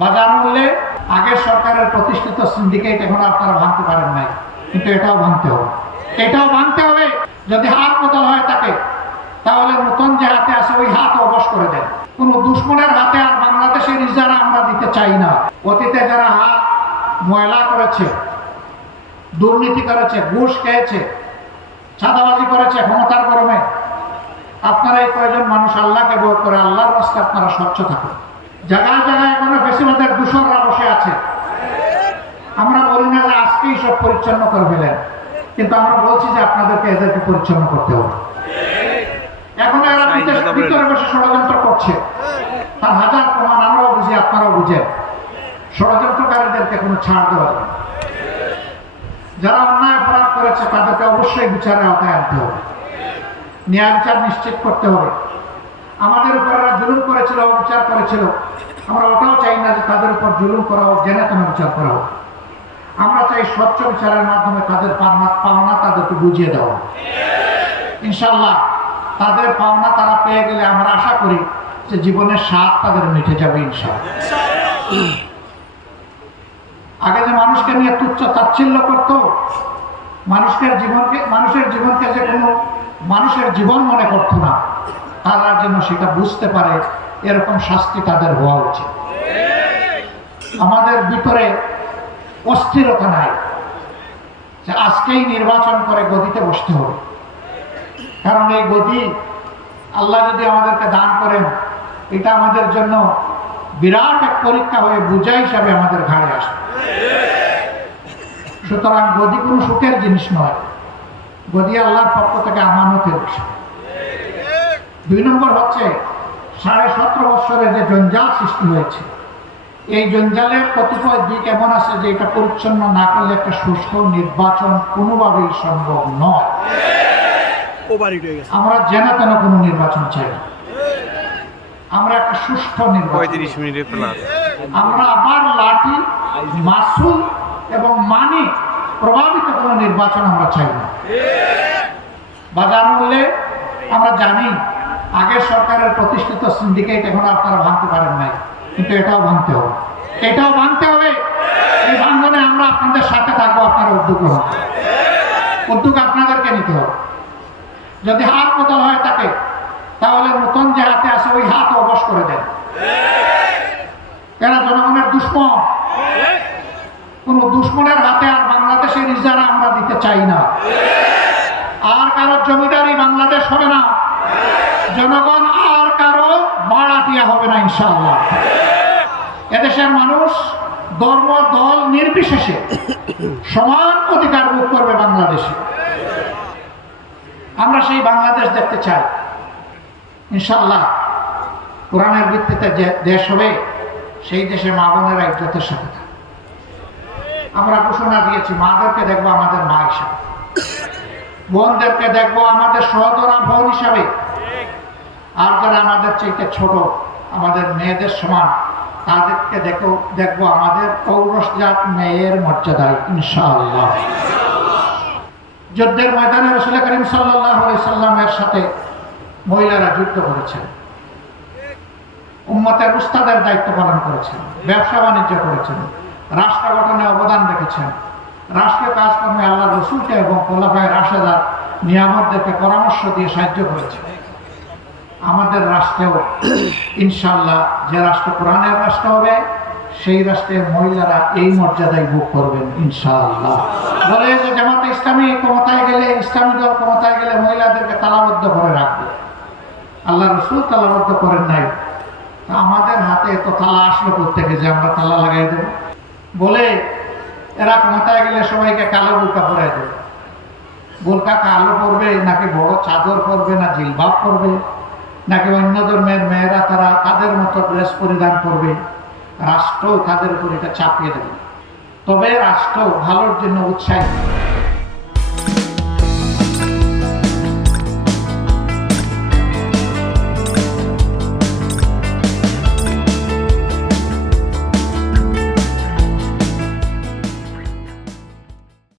বাজার মূল্যে আগের সরকারের প্রতিষ্ঠিত সিন্ডিকেট এখন আপনারা ভাঙতে পারেন নাই, কিন্তু এটাও ভাঙতে হবে। এটাও ভাঙতে হবে। যদি হাত বদল হয় থাকে, তাহলে নতুন যে হাতে আছে ওই হাত অবশ করে দেন। কোন দুশ্মনের হাতে আর বাংলাদেশের ইজারা আমরা দিতে চাই না। অতীতে যারা হাত ময়লা করেছে, দুর্নীতি করেছে, ঘুষ খেয়েছে, চাঁদাবাজি করেছে ক্ষমতার গরমে, আপনারা এই কয়েকজন মানুষ আল্লাহকে ভয় করে আল্লাহর রাস্তায় আপনারা স্বচ্ছ থাকুন। জায়গায় জায়গায় এখনো বেশিরভাগের দূষণরা বসে আছে। আমরা বলি না যে আজকেই সব পরিচ্ছন্ন করে ফেলেন, কিন্তু আমরা বলছি যে আপনাদেরকে এদেরকে পরিচ্ছন্ন করতে হবে। এখন এরা ভিতরে বসে ষড়যন্ত্র করছে, তার হাজার প্রমাণ আমরাও বুঝি, আপনারাও বুঝেন। ষড়যন্ত্রকারীদেরকে কোনো ছাড় দেওয়া যাবে না। যারা অন্যায় অপরাধ করেছে তাদেরকে অবশ্যই বিচারের আওতায় আনতে হবে, ন্যায় বিচার নিশ্চিত করতে হবে। আমাদের উপর এরা জুলুম করেছিল, অবিচার করেছিল, আমরা ওটাও চাই না যে তাদের উপর জুলুম করা হোক, জেনে তেনে বিচার করা হোক। আমরা চাই স্বচ্ছ বিচারের মাধ্যমে তাদের পাওনা তাদেরকে বুঝিয়ে দেওয়া। ইনশাল্লাহ তাদের পাওনা তারা পেয়ে গেলে আমরা আশা করি যে জীবনের স্বাদ তাদের মিটে যাবে ইনশাল্লাহ। আগে যে মানুষকে নিয়ে তুচ্ছ তাচ্ছিল্য করতো, মানুষের জীবনকে যে কোনো মানুষের জীবন মনে করতো না, তারা যেন সেটা বুঝতে পারে, এরকম শাস্তি তাদের হওয়া উচিত। আমাদের ভিতরে অস্থিরতা নাই যে আজকেই নির্বাচন করে গদিতে বসতে হবে, কারণ এই গদি আল্লাহ যদি আমাদেরকে দান করেন, এটা আমাদের জন্য বিরাট এক পরীক্ষা হয়ে বোঝা হিসাবে আমাদের ঘাড়ে আসে। সুতরাং গদি কোনো সুখের জিনিস নয়, গদি আল্লাহর পক্ষ থেকে আমানতের বিষয়। 2 নম্বর হচ্ছে 17.5 বছরে যে জঞ্জাল সৃষ্টি হয়েছে, এই জঞ্জালের কতিপয় দিক এমন আছে যে এটা পরিচ্ছন্ন না করলে একটা সুষ্ঠু নির্বাচন কোনোভাবেই সম্ভব নয়। আমরা জেনে তেন কোনো নির্বাচন চাই না, আমরা একটা সুষ্ঠু নির্বাচন। আমরা আবার লাঠি, মাসুল এবং মানি প্রভাবিত কোনো নির্বাচন আমরা চাই না। বাজার মূল্যে আমরা জানি আগের সরকারের প্রতিষ্ঠিত সিন্ডিকেট এখন আপনারা ভাঙতে পারেন নাই, কিন্তু এটাও ভাঙতে হবে। এটাও ভাঙতে হবে। এই ভাঙনে আমরা আপনাদের সাথে থাকবো, আপনারা উদ্যোগ হন। উদ্যোগ আপনাদেরকে নিতে হবে। যদি হাত বদল হয় থাকে, তাহলে নতুন যে হাতে আছে ওই হাত অবশ করে দেন। এরা জনগণের দুশ্মন। কোন দুশ্মনের হাতে আর বাংলাদেশের ইজারা আমরা দিতে চাই না। আর কারো জমিদারি বাংলাদেশ হবে না, জনগণ আর কারো ভাড়াটিয়া হবে না ইনশাআল্লাহ। এদেশের মানুষ ধর্ম দল নির্বিশেষে সমান অধিকার ভোগ করবে বাংলাদেশে। আমরা সেই বাংলাদেশ দেখতে চাই ইনশাআল্লাহ। কোরআনের ভিত্তিতে যে দেশ হবে, সেই দেশে মা বোনেরা ইজ্জতের সাথে থাকবে। আমরা ঘোষণা দিয়েছি, মাদেরকে দেখবো আমাদের মা হিসাবে, বোনদেরকে দেখবো আমাদের সহদরা বোন হিসাবে, আর যারা আমাদের চাইতে ছোট, আমাদের মেয়েদের সমান, তাদেরকে দেখবো আমাদের ঔরসজাত মেয়ের মর্যাদায় ইনশাআল্লাহ। যুদ্ধের ময়দানে রাসূল করিম সাল্লাল্লাহু আলাইহি সাল্লামের সাথে মহিলারা যুদ্ধ করেছেন, উম্মতের উস্তাদের দায়িত্ব পালন করেছেন, ব্যবসা বাণিজ্য করেছেন, রাষ্ট্র গঠনে অবদান রেখেছেন, রাষ্ট্রীয় কাজকর্মে আল্লাহ রসুলকে এবং খোলাফায়ে রাশেদার নিয়ামতদেরকে পরামর্শ দিয়ে সাহায্য করেছেন। আমাদের রাষ্ট্রেও ইনশাআল্লাহ যে রাষ্ট্র কোরআনের রাষ্ট্র হবে, সেই রাষ্ট্রের মহিলারা এই মর্যাদায় ভোগ করবেন ইনশাআল্লাহ। বলে যে জামাতে ইসলামী ক্ষমতায় গেলে, ইসলামী দল ক্ষমতায় গেলে মহিলাদেরকে তালাবদ্ধ করে রাখবে। আল্লাহ রসুল তালাবদ্ধ করেন নাই। আমাদের হাতে এত তালা আসলো কোত্থেকে যে আমরা তালা লাগাই দেব? বলে এরা ক্ষমতায় গেলে সবাইকে কালো বোরকা পরাই দেবে। বোরকা কালো পরবে নাকি বড় চাদর পরবে, না জিলবাব পরবে, নাকি অন্য ধর্মের মেয়েরা তারা তাদের মতো ড্রেস পরিধান করবে, রাষ্ট্র তাদের উপর এটা চাপিয়ে দেবে। তবে রাষ্ট্র ভালোর জন্য উৎসাহী।